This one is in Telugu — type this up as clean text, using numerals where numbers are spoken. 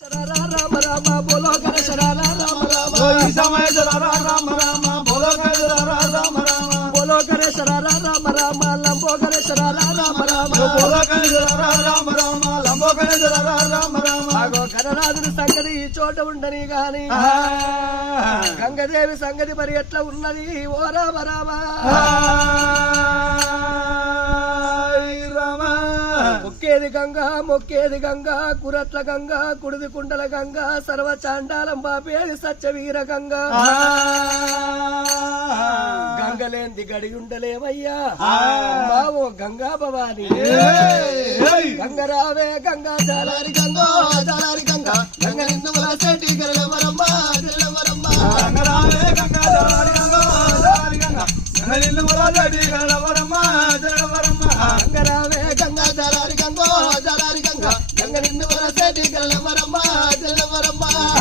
राम राम बोलो कर शरा राम राम कोई समय जरा राम राम बोलो कर जरा राम राम बोलो कर शरा राम राम लंबो कर शरा राम राम बोलो कर जरा राम राम लंबो कर जरा राम राम आगो గణనాథుడి సంగతి ఈ చోట ఉండని గాని గంగదేవి సంగతి మరి ఎట్లా ఉన్నది ఓ రామ రామ మొక్కేది గంగ కురట్ల గంగ కుడిది కుండల గంగ సర్వ చాండాలం బాపేది సత్యవీర గంగ గంగలేంది గడి ఉండలేమయ్యా బావో గంగా భవాని గంగరావే గంగా జాలారి గంగో జాలారి గంగా